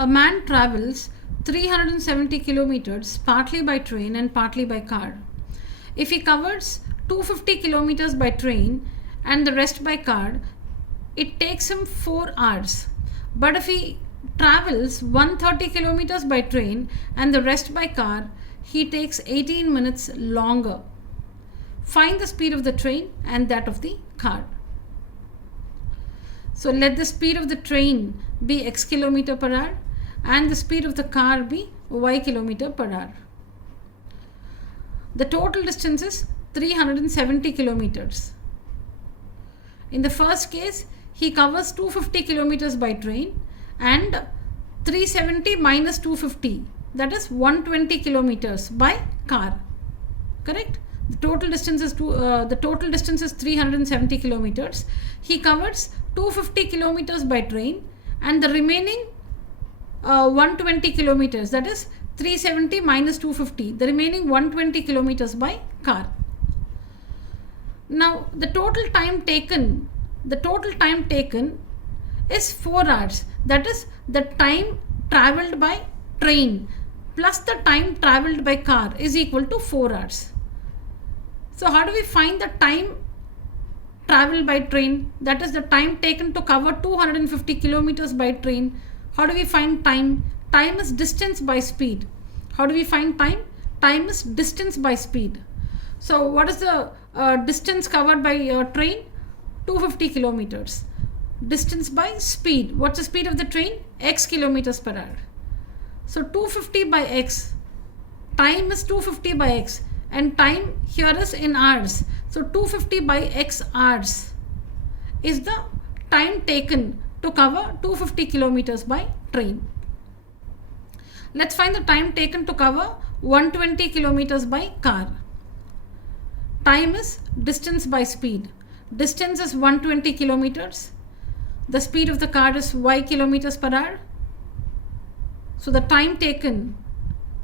A man travels 370 kilometers partly by train and partly by car. If he covers 250 kilometers by train and the rest by car, it takes him 4 hours. But if he travels 130 kilometers by train and the rest by car, he takes 18 minutes longer. Find the speed of the train and that of the car. So let the speed of the train be x kilometer per hour and the speed of the car be y kilometer per hour. The total distance is 370 kilometers. In the first case, he covers 250 kilometers by train and 370 minus 250, that is 120 kilometers by car. Correct? The total distance is 370 kilometers. He covers 250 kilometers by train and the remaining 120 kilometers, that is 370 minus 250, the remaining 120 kilometers by car. Now the total time taken is 4 hours, that is the time travelled by train plus the time travelled by car is equal to 4 hours. So how do we find the time travelled by train, that is the time taken to cover 250 kilometers by train? How do we find time? Time is distance by speed. How do we find time? Time is distance by speed. So what is the distance covered by train? 250 kilometers. Distance by speed. What's the speed of the train? X kilometers per hour. So 250 by x. Time is 250 by x. And time here is in hours. So 250 by x hours is the time taken to cover 250 kilometers by train. Let's find the time taken to cover 120 kilometers by car. Time is distance by speed. Distance is 120 kilometers. The speed of the car is y kilometers per hour. So the time taken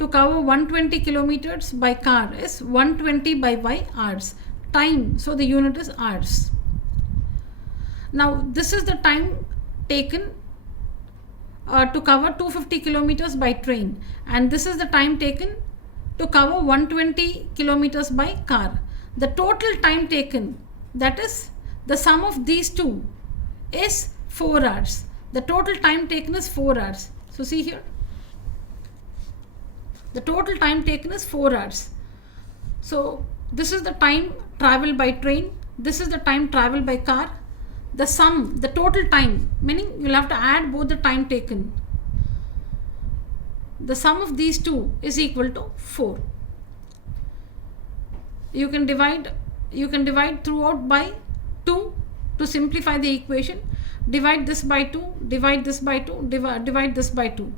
to cover 120 kilometers by car is 120 by y hours. Time, so the unit is hours. Now this is the time taken to cover 250 kilometers by train, and this is the time taken to cover 120 kilometers by car. The total time taken, that is the sum of these two, is 4 hours. The total time taken is 4 hours. So see here, the total time taken is 4 hours. So this is the time traveled by train, this is the time traveled by car. The sum, the total time, meaning you'll have to add both the time taken. The sum of these two is equal to 4. You can divide throughout by 2 to simplify the equation. Divide this by 2, divide this by 2, divide this by 2.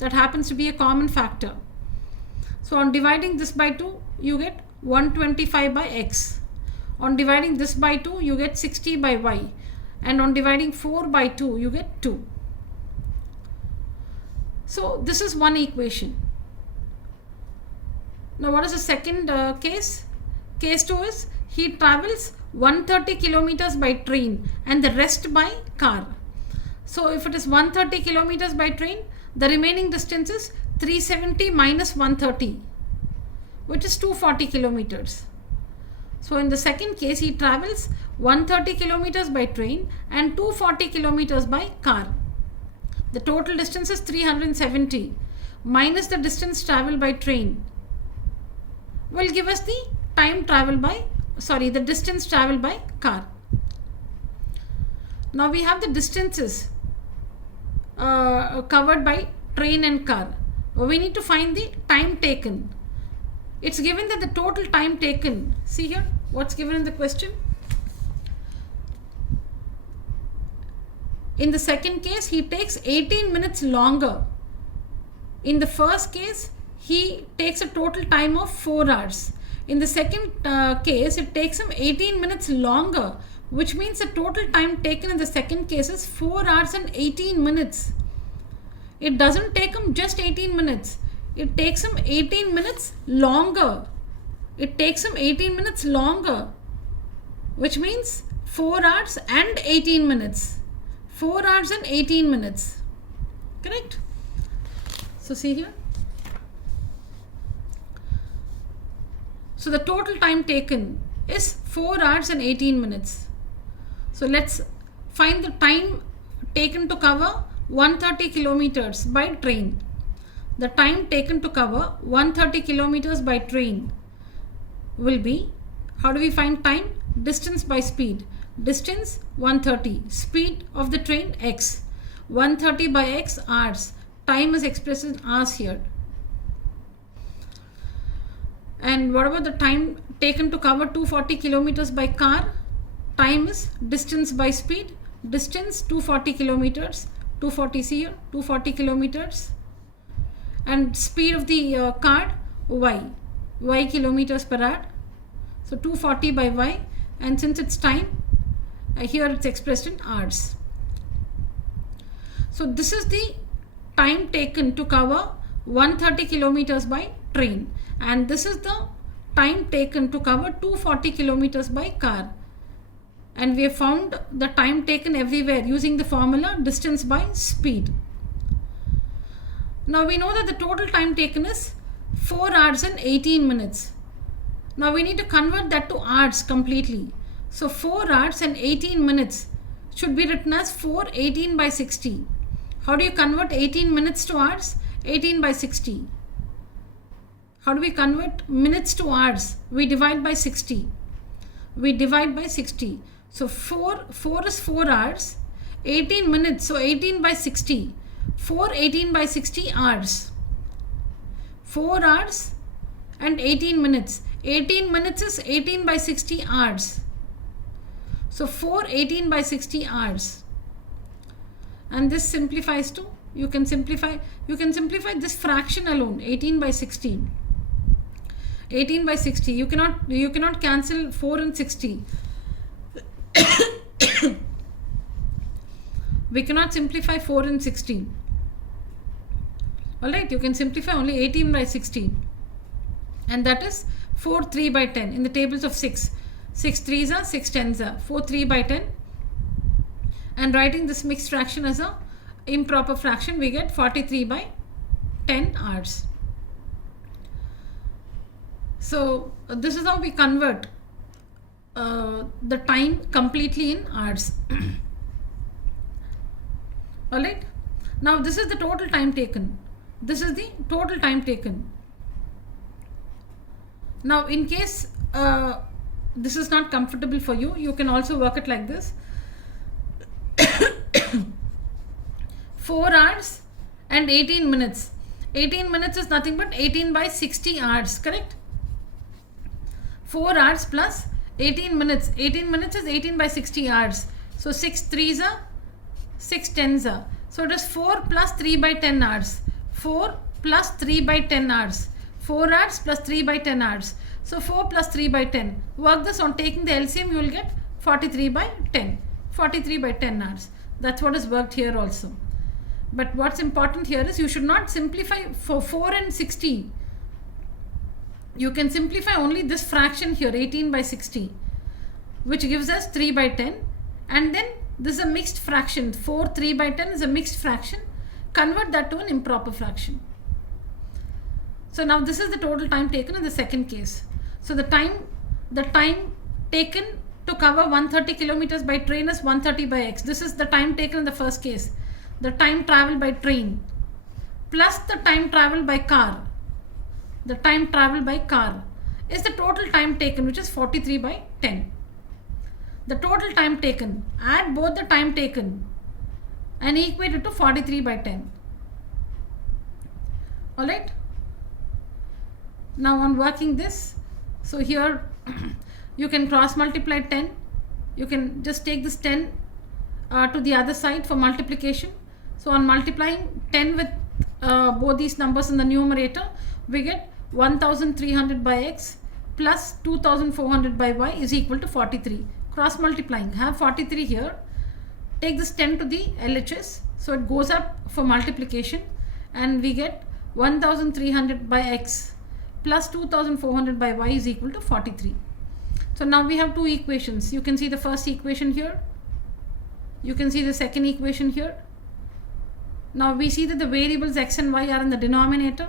That happens to be a common factor. So on dividing this by 2, you get 125 by x. On dividing this by 2, you get 60 by y. And on dividing 4 by 2, you get 2. So this is one equation. Now what is the second case? Case 2 is he travels 130 kilometers by train and the rest by car. So if it is 130 kilometers by train, the remaining distance is 370 minus 130, which is 240 kilometers. So in the second case, he travels 130 kilometers by train and 240 kilometers by car. The total distance is 370 minus the distance traveled by train will give us the the distance traveled by car. Now we have the distances covered by train and car. We need to find the time taken. It's given that the total time taken, see here what's given in the question. In the second case, he takes 18 minutes longer. In the first case, he takes a total time of 4 hours. In the second case, it takes him 18 minutes longer, which means the total time taken in the second case is 4 hours and 18 minutes. It doesn't take him just 18 minutes. It takes him 18 minutes longer. It takes him 18 minutes longer, which means 4 hours and 18 minutes. 4 hours and 18 minutes. Correct? So see here. So the total time taken is 4 hours and 18 minutes. So let's find the time taken to cover 130 kilometers by train. The time taken to cover 130 kilometers by train will be, how do we find time? Distance by speed. Distance 130, speed of the train x. 130 by x hours. Time is expressed in hours here. And what about the time taken to cover 240 kilometers by car? Time is distance by speed. Distance 240 kilometers. 240, see here, 240 kilometers. And speed of the car, y kilometers per hour. So 240 by y, and since it's time, here it's expressed in hours. So this is the time taken to cover 130 kilometers by train, and this is the time taken to cover 240 kilometers by car. And we have found the time taken everywhere using the formula distance by speed. Now we know that the total time taken is 4 hours and 18 minutes. Now we need to convert that to hours completely. So 4 hours and 18 minutes should be written as 418 by 60. How do you convert 18 minutes to hours? 18 by 60. How do we convert minutes to hours? We divide by 60. We divide by 60. So 4 is 4 hours. 18 minutes, so 18 by 60. 418 by 60 hours. 4 hours and 18 minutes. 18 minutes is 18 by 60 hours. So 418 by 60 hours. And this simplifies to, you can simplify this fraction alone, 18 by 60. 18 by 60. You cannot cancel 4 and 60. We cannot simplify 4 and 16. Alright, you can simplify only 18 by 16. And that is 4 3 by 10 in the tables of 6. 6 3s are, 6 10s are. 4 3 by 10. And writing this mixed fraction as a improper fraction, we get 43 by 10 hours. So this is how we convert the time completely in hours. Alright. Now this is the total time taken. This is the total time taken. Now in case this is not comfortable for you, you can also work it like this. 4 hours and 18 minutes. 18 minutes is nothing but 18 by 60 hours, correct? 4 hours plus 18 minutes. 18 minutes is 18 by 60 hours. So 6 3s are, 6 10s are. So it is 4 plus 3 by 10 hours. 4 plus 3 by 10 hours. 4 hours plus 3 by 10 hours. So 4 plus 3 by 10. Work this on taking the LCM, you will get 43 by 10. 43 by 10 hours. That's what is worked here also. But what's important here is you should not simplify for 4 and 60. You can simplify only this fraction here, 18 by 60, which gives us 3 by 10. And then this is a mixed fraction. 4 3 by 10 is a mixed fraction. Convert that to an improper fraction. So now this is the total time taken in the second case. So the time taken to cover 130 kilometers by train is 130 by x. This is the time taken in the first case. The time traveled by train plus the time traveled by car. The time traveled by car is the total time taken, which is 43 by 10. The total time taken, add both the time taken and equate it to 43 by 10. Alright. Now on working this, so here you can cross multiply 10. You can just take this 10 to the other side for multiplication. So on multiplying 10 with both these numbers in the numerator, we get 1300 by x plus 2400 by y is equal to 43. Cross multiplying, have 43 here. Take this 10 to the LHS. So it goes up for multiplication and we get 1300 by x plus 2400 by y is equal to 43. So now we have two equations. You can see the first equation here. You can see the second equation here. Now we see that the variables x and y are in the denominator.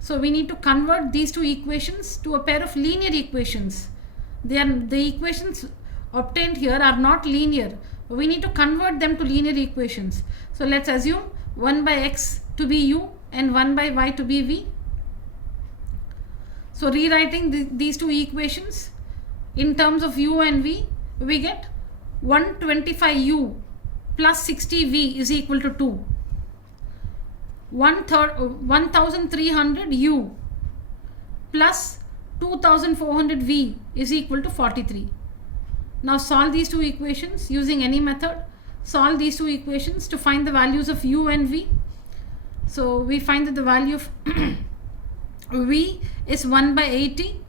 So we need to convert these two equations to a pair of linear equations. The equations obtained here are not linear. We need to convert them to linear equations. So let's assume 1 by x to be u and 1 by y to be v. So rewriting these two equations in terms of u and v, we get 125u plus 60v is equal to 2. 1300u plus 2400v is equal to 43. Now solve these two equations using any method. Solve these two equations to find the values of u and v. So we find that the value of v is 1 by 80,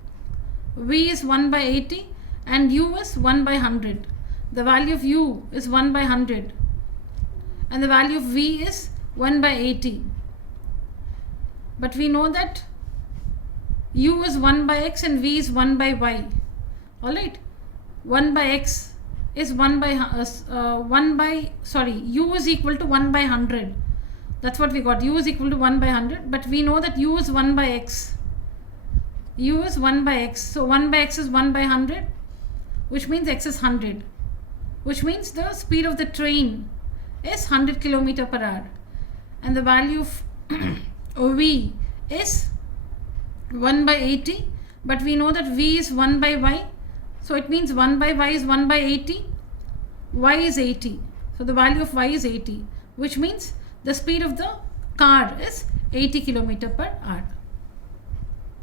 v is 1 by 80 and u is 1 by 100. The value of u is 1 by 100 and the value of v is 1 by 80. But we know that u is 1 by x and v is 1 by y. Alright, 1 by x is u is equal to 1 by 100. That's what we got, u is equal to 1 by 100, but we know that u is 1 by x. U is 1 by x, so 1 by x is 1 by 100, which means x is 100, which means the speed of the train is 100 km per hour, and the value of v is 1 by 80, but we know that v is 1 by y, so it means 1 by y is 1 by 80, y is 80, so the value of y is 80, which means the speed of the car is 80 km per hour.